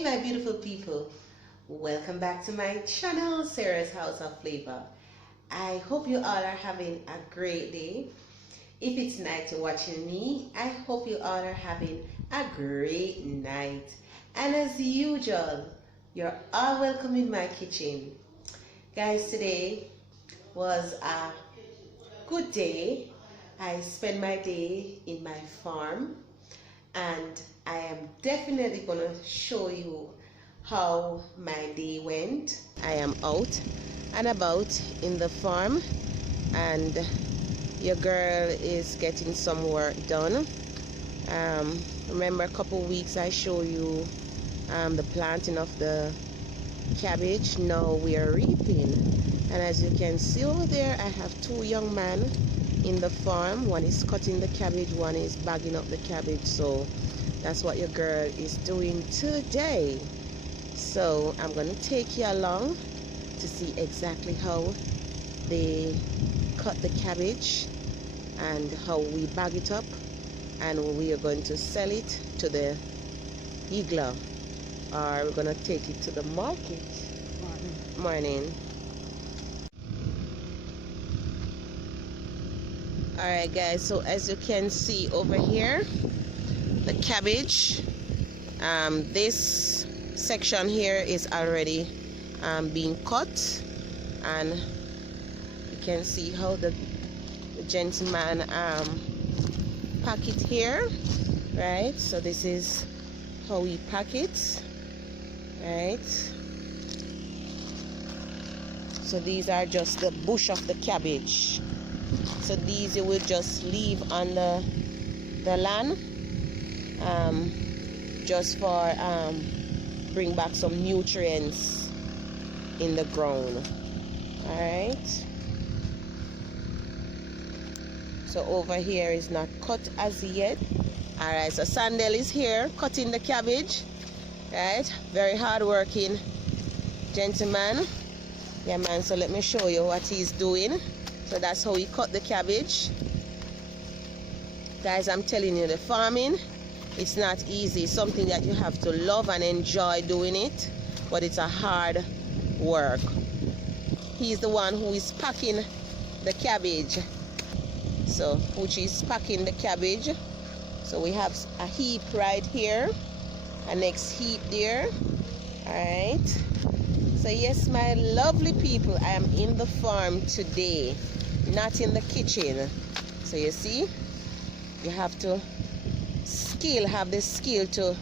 Hey my beautiful people, welcome back to my channel, Sarah's House of Flavor. I hope you all are having a great day. If it's night you're watching me, I hope you all are having a great night. And as usual, you're all welcome in my kitchen. Guys, today was a good day. I spent my day in my farm, and I am definitely gonna show you how my day went. I am out and about in the farm, and your girl is getting some work done. Remember a couple weeks I showed you the planting of the cabbage. Now we are reaping, and as you can see over there, I have two young men in the farm. One is cutting the cabbage, one is bagging up the cabbage. So that's what your girl is doing today. So I'm going to take you along to see exactly how they cut the cabbage and how we bag it up, and we are going to sell it to the igla, or we're going to take it to the market. Morning. Alright guys, so as you can see over here, the cabbage, this section here is already being cut, and you can see how the gentleman pack it here, right? So this is how we pack it, right? So these are just the bush of the cabbage. So these you will just leave on the land, just for bring back some nutrients in the ground. All right. So over here is not cut as yet. All right. So Sandel is here cutting the cabbage. Right. Very hard working gentleman. Yeah, man. So let me show you what he's doing. So that's how he cut the cabbage. Guys, I'm telling you, the farming, it's not easy. It's something that you have to love and enjoy doing it, but it's a hard work. He's the one who is packing the cabbage. So Poochie is packing the cabbage. So we have a heap right here, a next heap there. All right. So yes, my lovely people, I am in the farm today, not in the kitchen. So you see, you have to have the skill to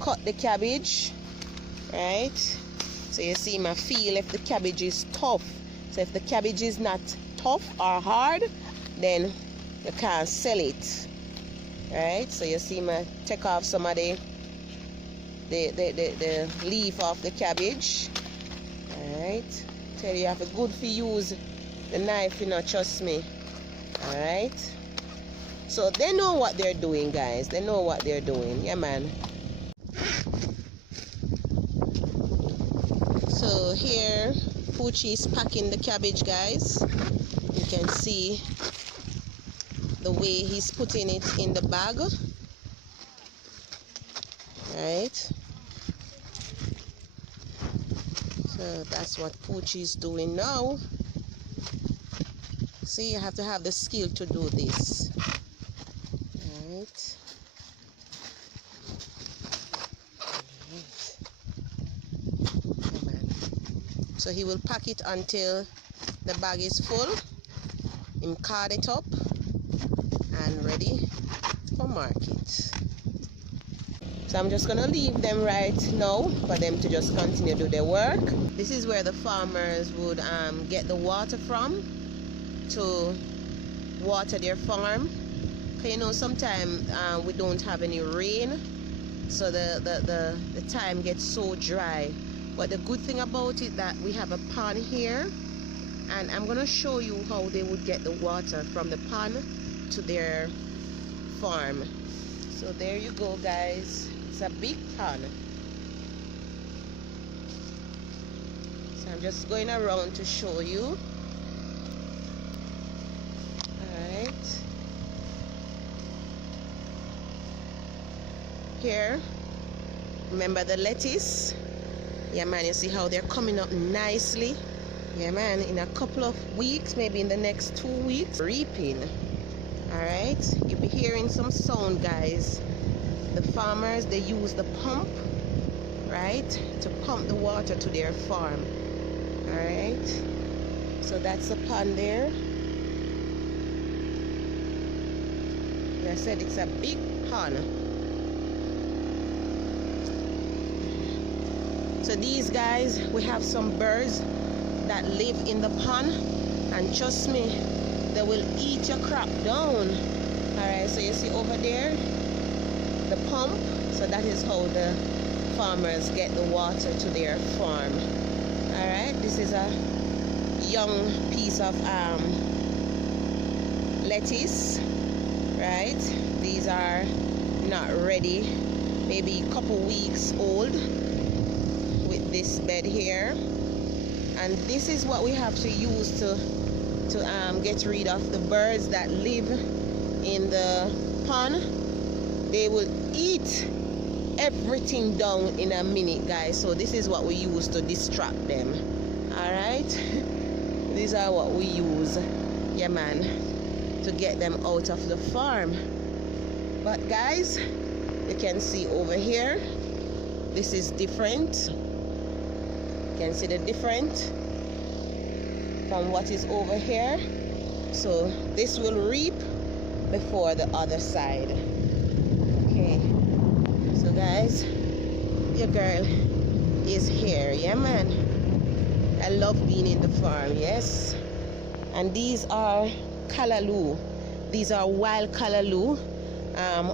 cut the cabbage, right? So you see my feel if the cabbage is tough. So if the cabbage is not tough or hard, then you can't sell it, right? So you see me take off some of the leaf off the cabbage. Alright, tell you have a good for use the knife, you know, trust me. Alright, so they know what they're doing, guys. They know what they're doing. Yeah, man. So here Poochie is packing the cabbage, guys. You can see the way he's putting it in the bag. Right. So that's what Poochie is doing now. See, you have to have the skill to do this. Right. So he will pack it until the bag is full, and card it up and ready for market. So I'm just gonna leave them right now for them to just continue to do their work. This is where the farmers would get the water from to water their farm. You know, sometimes we don't have any rain, so the time gets so dry. But the good thing about it that we have a pond here, and I'm gonna show you how they would get the water from the pond to their farm. So there you go, guys. It's a big pond. So I'm just going around to show you. Alright. Here Remember the lettuce? Yeah, man, you see how they're coming up nicely? Yeah, man, in a couple of weeks, maybe in the next 2 weeks, reaping. All right, you'll be hearing some sound, guys. The farmers, they use the pump, right, to pump the water to their farm. All right, so that's the pond there. Like I said, it's a big pond. So these guys, we have some birds that live in the pond, and trust me, they will eat your crop down. Alright, so you see over there the pump, so that is how the farmers get the water to their farm. Alright, this is a young piece of lettuce, right? These are not ready, maybe a couple weeks old with this bed here. And this is what we have to use to get rid of the birds that live in the pond. They will eat everything down in a minute, guys. So this is what we use to distract them. All right, these are what we use, yeah, man, to get them out of the farm. But guys, you can see over here, this is different. You can see the different from what is over here. So this will reap before the other side. Okay, so guys, your girl is here, yeah, man. I love being in the farm, yes. And these are callaloo. These are wild callaloo.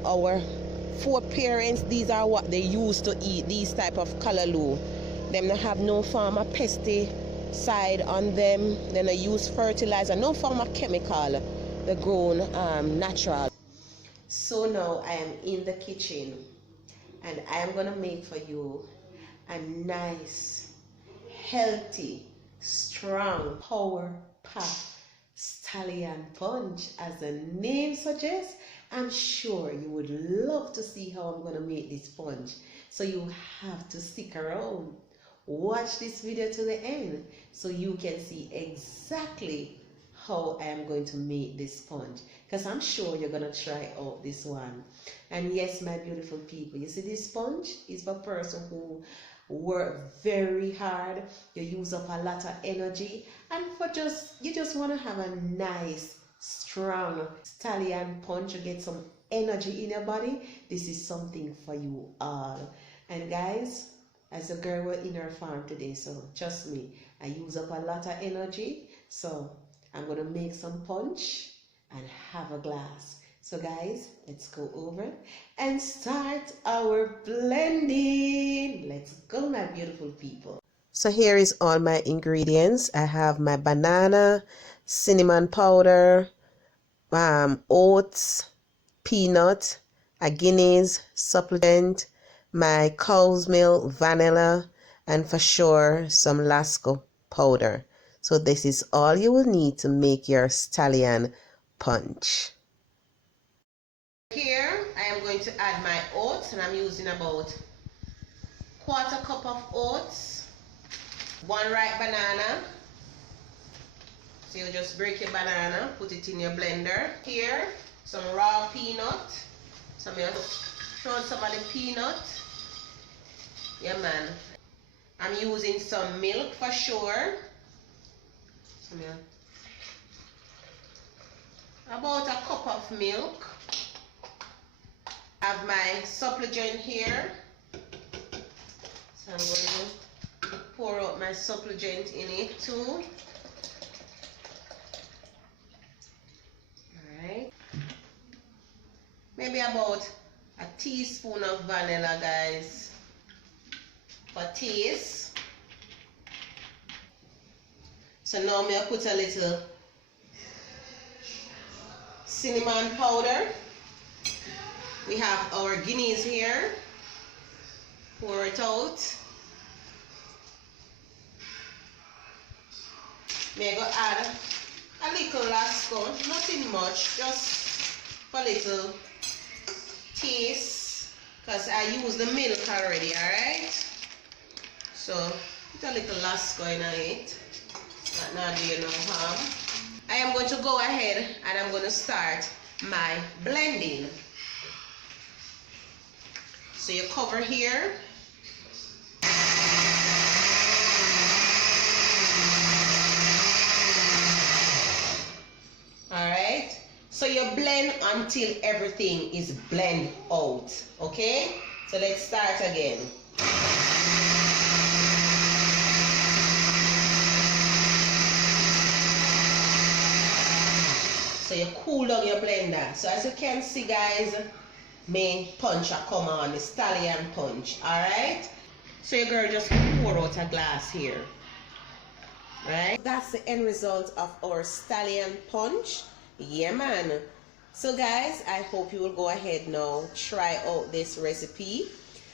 Our foreparents, these are what they used to eat, these type of callaloo. Them not have no form of pesticide on them. They don't use fertilizer, no form of chemical. They're grown natural. So now I am in the kitchen, and I am gonna make for you a nice, healthy, strong, power-packed stallion punch. As the name suggests, I'm sure you would love to see how I'm gonna make this punch. So you have to stick around. Watch this video to the end so you can see exactly how I am going to make this punch, because I'm sure you're going to try out this one. And yes, my beautiful people, you see this punch is for a person who work very hard, you use up a lot of energy, and for you just want to have a nice strong stallion punch, you get some energy in your body. This is something for you all. And guys, as a girl, we're in our farm today, so trust me, I use up a lot of energy. So I'm gonna make some punch and have a glass. So guys, let's go over and start our blending. Let's go, my beautiful people. So here is all my ingredients. I have my banana, cinnamon powder, oats, peanut, a Guinness supplement, my cow's milk, vanilla, and for sure some Lasco powder. So this is all you will need to make your stallion punch. Here I am going to add my oats, and I'm using about 1/4 cup of oats, 1 ripe banana. So you just break your banana, put it in your blender. Here, some raw peanut. So I'm going to throw some of the peanut. Yeah, man. I'm using some milk for sure. So about 1 cup of milk. I have my supplement here. So I'm going to pour out my supplement in it too. Alright. Maybe about a teaspoon of vanilla, guys, for taste. So now I'm going to put a little cinnamon powder. We have our Guinness here. Pour it out. May I go add a little Lasco, nothing much, just for a little taste. because I used the milk already, alright? So, put a little loss going on it. Not do you no harm. I am going to go ahead and I'm going to start my blending. So you cover here. Alright, so you blend until everything is blend out. Okay, so let's start again. So you cool down your blender. So as you can see, guys, my punch come on, the stallion punch. Alright, so your girl just pour out a glass here. Right, that's the end result of our stallion punch. Yeah, man. So guys, I hope you will go ahead now, try out this recipe,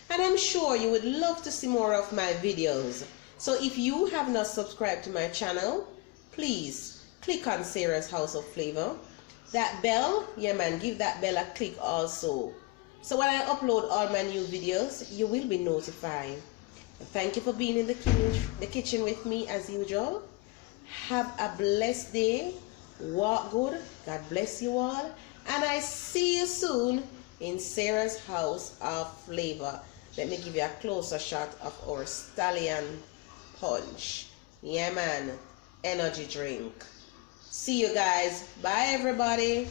and I'm sure you would love to see more of my videos. So if you have not subscribed to my channel, please click on Sarah's House of Flavor. That bell, yeah man, give that bell a click also, so when I upload all my new videos, you will be notified. Thank you for being in the kitchen with me as usual. Have a blessed day. Walk good. God bless you all. And I see you soon in Sarah's House of Flavor. Let me give you a closer shot of our stallion punch. Yeah, man. Energy drink. See you guys. Bye, everybody.